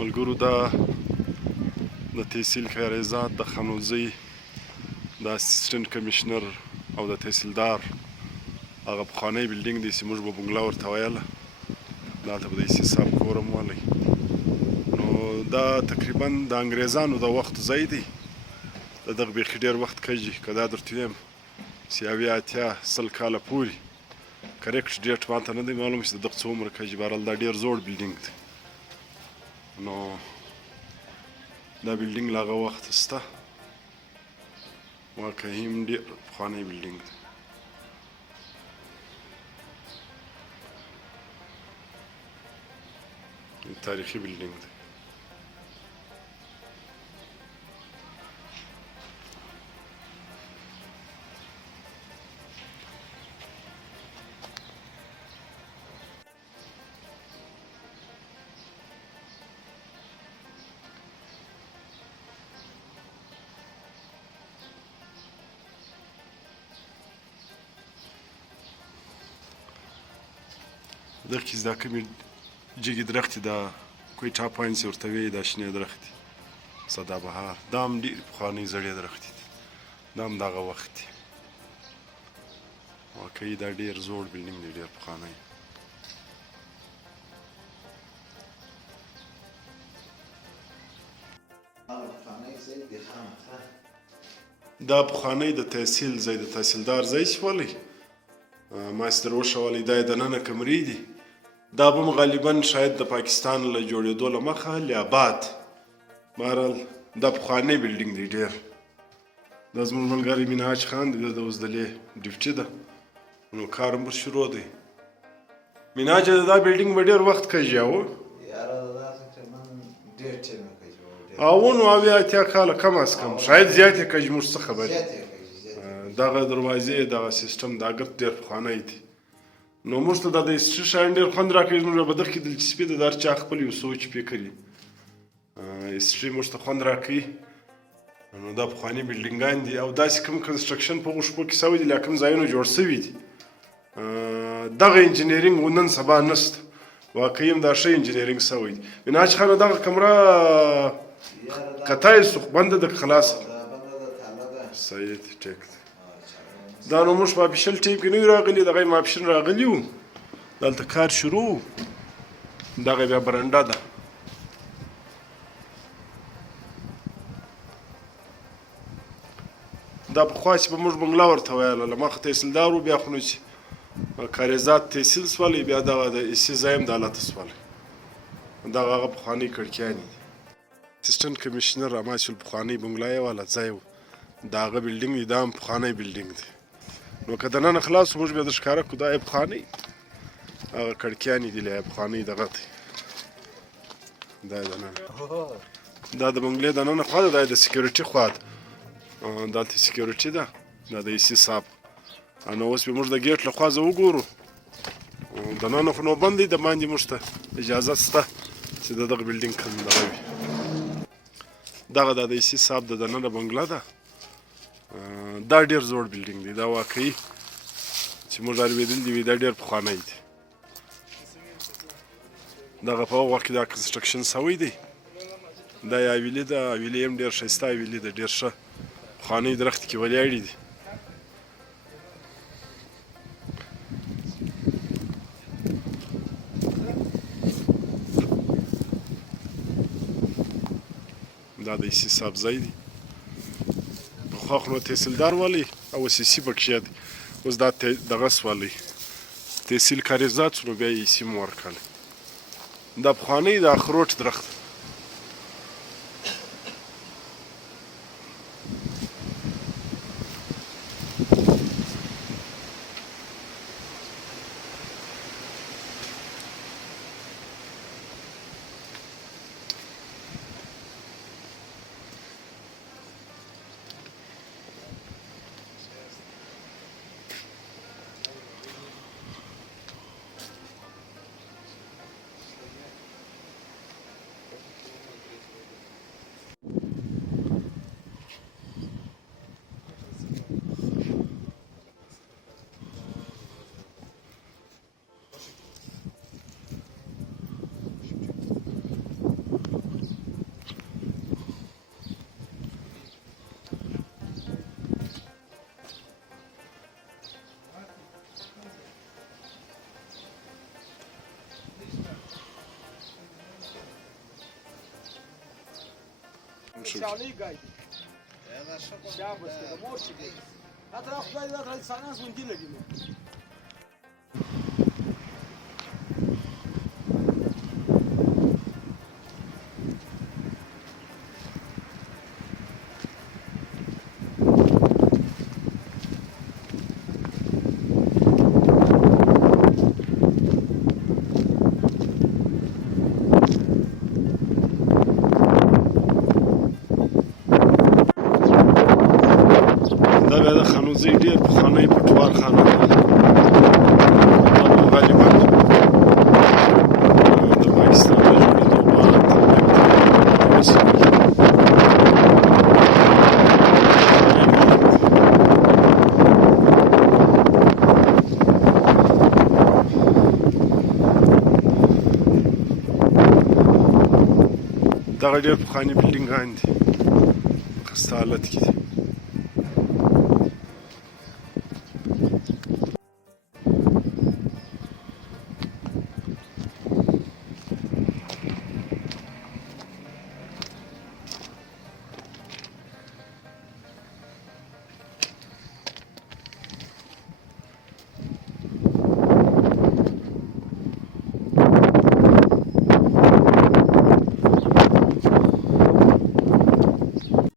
ملګرو دا د تحصیل خیرزاد د خانوزۍ د اسسټنټ کمیشنر او د تحصیلدار هغه پخوانی بلډینګ دی چې موږ به بنګله ورته ویله. دلته به د ایسي صاحب کور هم ولی. نو دا تقریبا د انګریزانو د وخت ځای دی. د دغه بیخي ډېر وخت کېږي که دا درته ویم چې اویا اتیا سل کاله پورې کریکټ ډیټ ماته نه دی معلوم چې د دغه څه عمر کېږي. بهرحال دا ډېر زوړ بلډینګ دی. نو دا بلډینګ له هغه وخته شته. واقعي هم ډېر پخوانی بلډینګ دی. تاریخي بلډینګ دی. دغه کې دا کومې جګې درختې دا کویټا پاینس ورته وایي دا شنې درختې سدابهار دا هم ډېرې پخوانۍ زړې درختې دي. دا هم دغه وخت دي. واقعي دا ډېر زوړ بلډینګ دی ډېر پخوانی. دا پخوانی د تحصیل ځای د تحصیلدار ځای چې ولی ما چې در وښولی دا یې دننه کمرې دي. دا به هم غالبا شاید د پاکستان له جوړېدو له مخه لیاباد. بهرحال دا پخوانی بلډینګ دی ډېر. دا زموږ ملګری منهاج خان دی. دا د اوزدلې ډیپټي ده. نو کار هم شروع دی. منهاج دا بلډینګ به ډېر وخت کېږي او او نو اویا اتیا کاله کم از کم شاید زیات یې کېږي موږ څه خبرې. دغه دروازې دغه سیستم دا ګرد ډېر پخوانی دی. نو موږ ته دا د هسټري شیان ډېر خوند راکوي. زموږ په دغه کې دلچسپي ده د هر چا خپل یو سوچ فکر وي. هسټري موږ ته خوند راکوي. نو دا پخواني بلډینګان دي او داسې کوم کنسټرکشن په هغو شپو کې سوی دي لا کوم ځایونه جوړ سوي دي. دغه انجینرینګ نن سبا نشته. واقعي هم دا ښه انجینرینګ سوی دی. منهاج خان دغه کمره کتای سو بنده ده خلاصه صحیح دی ټیک دی. دا نو موږ په افیشل ټیم کې نه یو راغلي. دغه یې ماپښین راغلي وو. دلته کار شروع و. دغه بیا برنډه ده. دا پخوا چې به موږ بنګله ورته ویله له مخه تحصیلدار و. بیا خو نو چې کاریزات تحصیل سولی بیا دغه د ایسي ځای هم دالته سولی. دغه هغه پخوانۍ کړکیانې دي. اسسټنټ کمیشنر اماسل پخوانی بنګلای والا ځای و. د هغه بلډینګ دی. دا هم پخوانی بلډینګ دی. نو که دننه خلاص موږ بیا در ښکاره کړو دا یې پخوانی هغه کړکیانې دي له پخوانی دغه دی. دا یې دننه دا د بنګلې دننه خوا ده. دا یې د سکیورټي خوا ده. دلته سکیورټي ده. دا د ایسي صاحب. نو اوس به موږ د ګیټ له خوا زه وګورو. دننه خو نو بند دی. د باندې موږ ته اجازه شته چې د دغه بلډینګ کوم دغه وي. دغه د ایسي صاحب د دننه بنګله ده. دا ډېر زوړ بلډینګ دی. دا واقعي چې موږ اورېدلي دي دا ډېر پخوانی دی. دغه په هغه وخت کې دا کنسټرکشن سوی دی. دا یې حویلي ده. حویلي هم ډېر ښایسته حویلي ده. ډېر ښه پخوانۍ درختې کې ولاړې دي. دا د ایسي صاحب ځای دی. پخوا خو نو تحصیلدار والی او اوس ایسي پکښې دی. اوس دا دغه سوالی تحصیل کاریزات شو نو بیا یې ایسي مو ورکړلی. دا پخوانی د اخروټ درخت. شالی گای شاب است مورچی اطراف خدای اطراف انسان زندگی لگیمه دا بیا د خانوزۍ ډېر پخوانی پټوار خانه ده دا به غالبا د پاکستان د جوړېدو بعد دغه ډېر پخواني بلډینګان دي خسته حالت کې دي